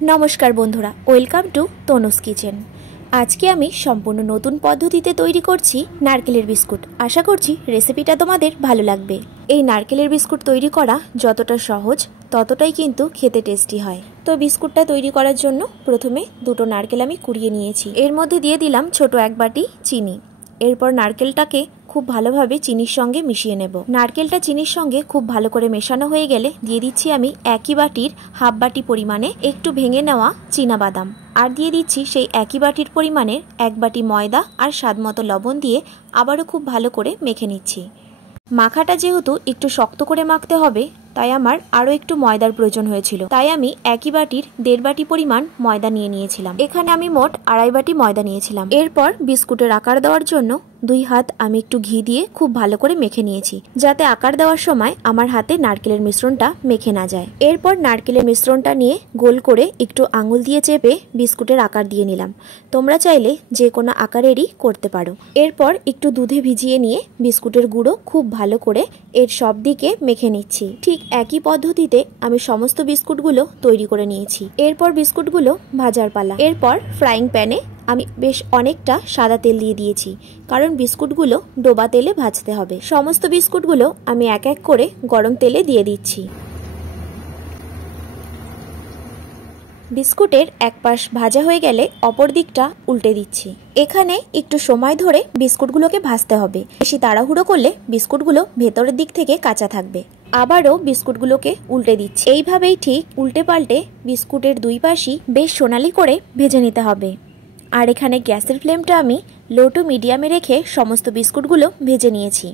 नमस्कार बंधुरा welcome to तनुस kitchen. आज के आमी सम्पूर्ण नतून पद्धतिते तैरी करछि नारकेलेर बिस्कुट। आशा करछि रेसिपिटा तोमादेर भालो लागबे। এই নারকেলের বিস্কুট তৈরি করা যতটা সহজ ততটাই কিন্তু খেতে টেস্টি হয়। তো বিস্কুটটা তৈরি করার জন্য প্রথমে দুটো নারকেল আমি কুড়িয়ে নিয়েছি। এর মধ্যে দিয়ে দিলাম ছোট এক বাটি চিনি। এরপর নারকেলটাকে খুব ভালোভাবে চিনির সঙ্গে মিশিয়ে নেব। নারকেলটা চিনির সঙ্গে খুব ভালো করে মেশানো হয়ে গেলে দিয়ে দিচ্ছি আমি একই বাটির হাফ বাটি পরিমাণে একটু ভেঙে নেওয়া চীনা বাদাম, আর দিয়ে দিচ্ছি সেই একই বাটির পরিমাণের এক বাটি ময়দা আর স্বাদমতো লবণ দিয়ে আবারও খুব ভালো করে মেখে নিচ্ছি। মাখাটা যেহেতু একটু শক্ত করে মাখতে হবে তাই আমার আরো একটু ময়দার প্রয়োজন হয়েছিল, তাই আমি একই বাটির 1.5 বাটি পরিমাণ ময়দা নিয়ে নিয়েছিলাম। এখানে আমি মোট 2.5 বাটি ময়দা নিয়েছিলাম। এরপর বিস্কুটের আকার দেওয়ার জন্য 2 হাত আমি একটু ঘি দিয়ে খুব ভালো করে মেখে নিয়েছি, যাতে আকার দেওয়ার সময় আমার হাতে নারকেলের মিশ্রণটা মেখে না যায়। এরপর নারকেলের মিশ্রণটা নিয়ে গোল করে একটু আঙুল দিয়ে চেপে বিস্কুটের আকার দিয়ে নিলাম। তোমরা চাইলে যে কোনো আকারেরই করতে পারো। এরপর একটু দুধে ভিজিয়ে নিয়ে বিস্কুটের গুঁড়ো খুব ভালো করে এর সব দিকে মেখে নিচ্ছি। ঠিক একই পদ্ধতিতে আমি সমস্ত বিস্কুটগুলো তৈরি করে নিয়েছি। এরপর বিস্কুটগুলো ভাজার পালা। এরপর ফ্রাইং প্যানে আমি বেশ অনেকটা সাদা তেল দিয়ে দিয়েছি, কারণ বিস্কুটগুলো ডোবা তেলে ভাজতে হবে। সমস্ত বিস্কুটগুলো আমি এক এক করে গরম তেলে দিয়ে দিচ্ছি। বিস্কুটের এক পাশ ভাজা হয়ে গেলে অপর দিকটা উল্টে দিচ্ছি। এখানে একটু সময় ধরে বিস্কুটগুলোকে ভাজতে হবে। বেশি তাড়াহুড়ো করলে বিস্কুটগুলো ভেতরের দিক থেকে কাঁচা থাকবে। আবারও বিস্কুটগুলোকে উল্টে দিচ্ছি। এইভাবেই ঠিক উল্টে পাল্টে বিস্কুটের দুই পাশই বেশ সোনালি করে ভেজে নিতে হবে। আর এখানে গ্যাসের ফ্লেমটা আমি লো টু মিডিয়ামে রেখে সমস্ত বিস্কুটগুলো ভেজে নিয়েছি।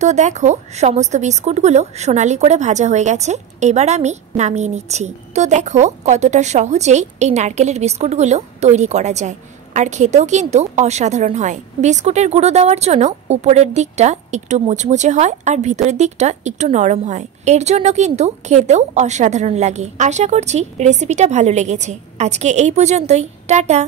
তো দেখো সমস্ত বিস্কুটগুলো সোনালি করে ভাজা হয়ে গেছে। এবার আমি নামিয়ে নিচ্ছি। তো দেখো কতটা সহজেই এই নারকেলের বিস্কুটগুলো তৈরি করা যায়, আর খেতেও কিন্তু অসাধারণ হয়। বিস্কুটের গুঁড়ো দেওয়ার জন্য উপরের দিকটা একটু মুচমুচে হয় আর ভিতরের দিকটা একটু নরম হয়। এর জন্য কিন্তু খেতেও অসাধারণ লাগে। আশা করছি রেসিপিটা ভালো লেগেছে। আজকে এই পর্যন্তই। টাটা।